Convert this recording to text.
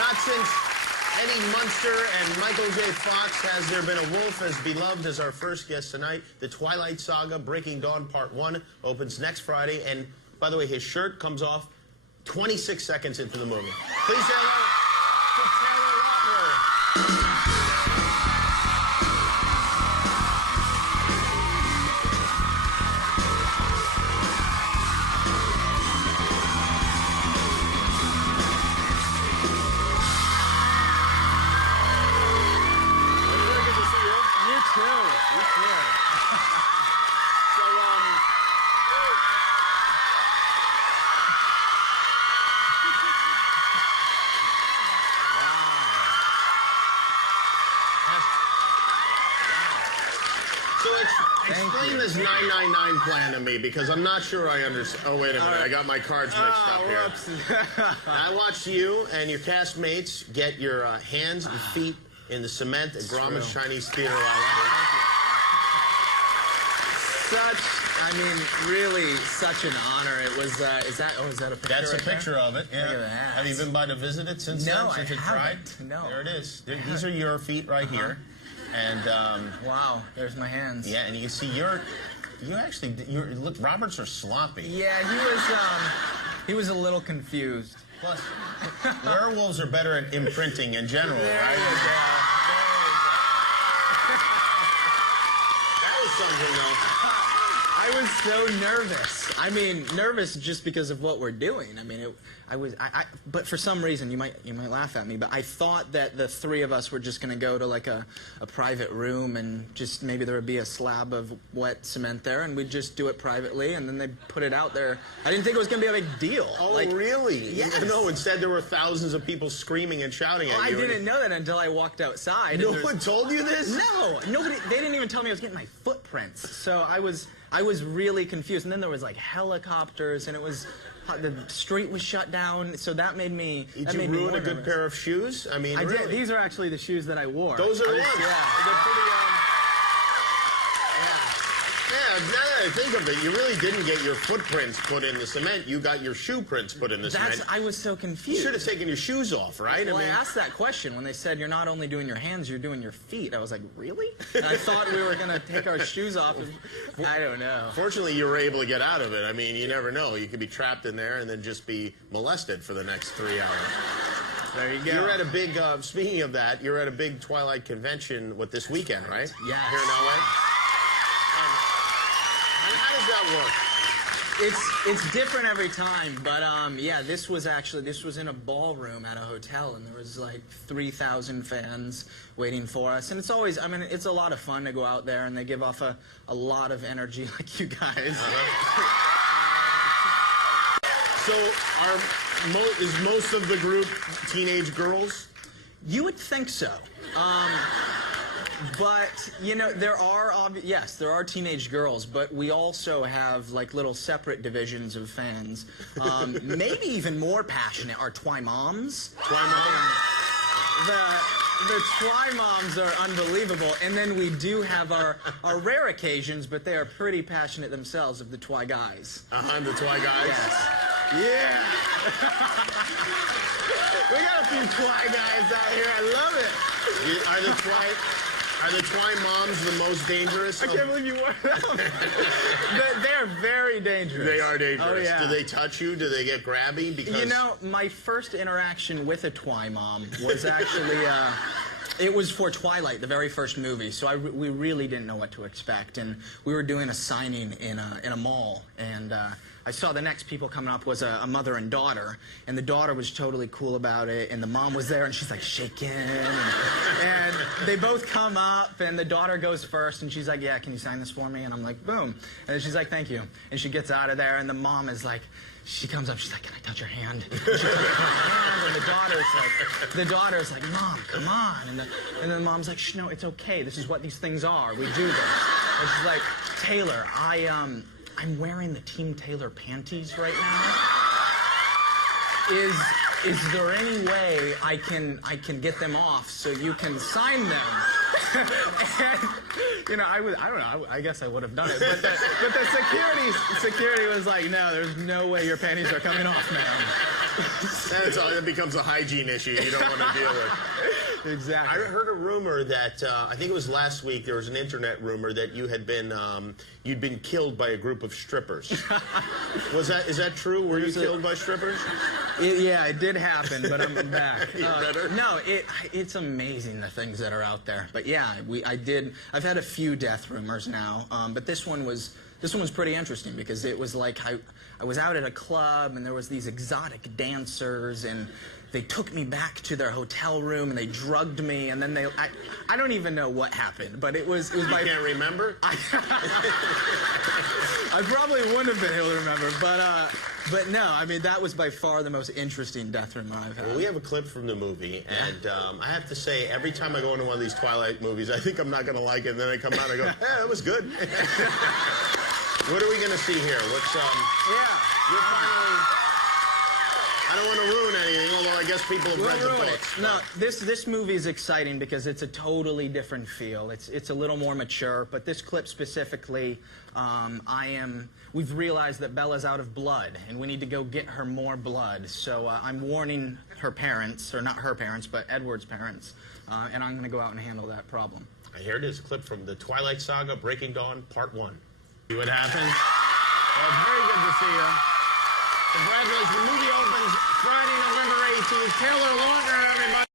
Not since Eddie Munster and Michael J. Fox has there been a wolf as beloved as our first guest tonight. The Twilight Saga, Breaking Dawn Part 1, opens next Friday. And, by the way, his shirt comes off 26 seconds into the movie. Please say hello to Teylor Lotner. Explain this 999 plan to me, because I'm not sure I understand. Oh, wait a minute. I got my cards mixed up here. I watched you and your castmates get your hands and feet in the cement at Grauman's Chinese Theater. Really, such an honor. It was, is that a picture? That's right a picture there? of it, yeah. Look at that. Have you been by to visit it since then? No, Since I it tried? No. There it is. These are your feet right here. And, wow, there's my hands. yeah, and you see look, Roberts are sloppy. Yeah, he was a little confused. Plus, werewolves are better at imprinting in general, right? There you go. That was something, though. I was so nervous. I mean, nervous just because of what we're doing. I mean, but for some reason, you might laugh at me, but I thought that the three of us were just going to go to like a private room and just maybe there would be a slab of wet cement there and we'd just do it privately and then they'd put it out there. I didn't think it was going to be a big deal. Oh, really? Yes. No, instead there were thousands of people screaming and shouting at you. I didn't know that until I walked outside. No one told you this? No, nobody. They didn't even tell me I was getting my footprints. So I was really confused. And then there was like helicopters, and the street was shut down. So that made me. Did you ruin a good pair of shoes? I mean, I really? did. These are actually the shoes that I wore. Those are the ones. Yeah. They're pretty. Yeah, now that I think of it, you really didn't get your footprints put in the cement. You got your shoe prints put in the cement. I was so confused. You should have taken your shoes off, right? Well, I asked that question when they said you're not only doing your hands, you're doing your feet. I was like, really? And I thought we were going to take our shoes off. And, I don't know. Fortunately, you were able to get out of it. I mean, you never know. You could be trapped in there and then just be molested for the next 3 hours. There you go. You're at a big, speaking of that, you're at a big Twilight convention, this weekend, right? Yes. Here in L.A.? How does that work? It's different every time, but yeah, this was in a ballroom at a hotel, and there was like 3,000 fans waiting for us, and it's always, I mean, it's a lot of fun to go out there, and they give off a lot of energy, like you guys. So, is most of the group teenage girls? You would think so. But, you know, there are teenage girls, but we also have, like, little separate divisions of fans. Maybe even more passionate are Twi Moms. Twi Moms? The Twi Moms are unbelievable. And then we do have our rare occasions, but they are pretty passionate themselves, of the Twi Guys. The Twi Guys? Yes. Yeah. We got a few Twi Guys out here. I love it. Are the Twi Moms the most dangerous? I can't believe you wore them. They're very dangerous. They are dangerous. Oh, yeah. Do they touch you? Do they get grabby? Because you know, my first interaction with a Twi Mom was actually, it was for Twilight, the very first movie. So we really didn't know what to expect, and we were doing a signing in a mall, and I saw the next people coming up was a mother and daughter, and the daughter was totally cool about it, and the mom was there, and she's like shaking, and they both come up, and the daughter goes first, and she's like, yeah, can you sign this for me? And I'm like, boom. And then she's like, thank you. And she gets out of there, and the mom is like, she comes up, she's like, can I touch your hand? And she touches my hand, and the daughter's like, Mom, come on. And then the mom's like, shh, no, it's okay. This is what these things are. We do this. And she's like, Taylor, I'm wearing the Team Taylor panties right now. Is there any way I can get them off so you can sign them? And, you know, I don't know. I guess I would have done it, but the security was like, no, there's no way your panties are coming off, ma'am. That's all. It becomes a hygiene issue you don't want to deal with. Exactly. I heard a rumor that I think it was last week. There was an internet rumor that you had been you'd been killed by a group of strippers. Is that true? Were you killed by strippers? Yeah, it did happen, but I'm back. Better? No, it's amazing the things that are out there. But yeah, I've had a few death rumors now, but this one was pretty interesting because it was like I was out at a club and there was these exotic dancers and they took me back to their hotel room and they drugged me and then I don't even know what happened, but it was You can't remember? I probably wouldn't have been able to remember, but no, I mean that was by far the most interesting death rumor I've had. Well, we have a clip from the movie, and I have to say, every time I go into one of these Twilight movies, I think I'm not going to like it, and then I come out and I go, hey, that was good. What are we going to see here? What's You're finally. I don't want to ruin anything, although I guess people have read the books. No, this movie is exciting because it's a totally different feel. It's a little more mature, but this clip specifically, we've realized that Bella's out of blood, and we need to go get her more blood. So I'm warning her parents, or not her parents, but Edward's parents, and I'm going to go out and handle that problem. Here it is, a clip from the Twilight Saga, Breaking Dawn, Part 1. See what happened? Well, it's very good to see you. Congratulations. The movie opens Friday, November 18th. Teylor Lotnner, everybody.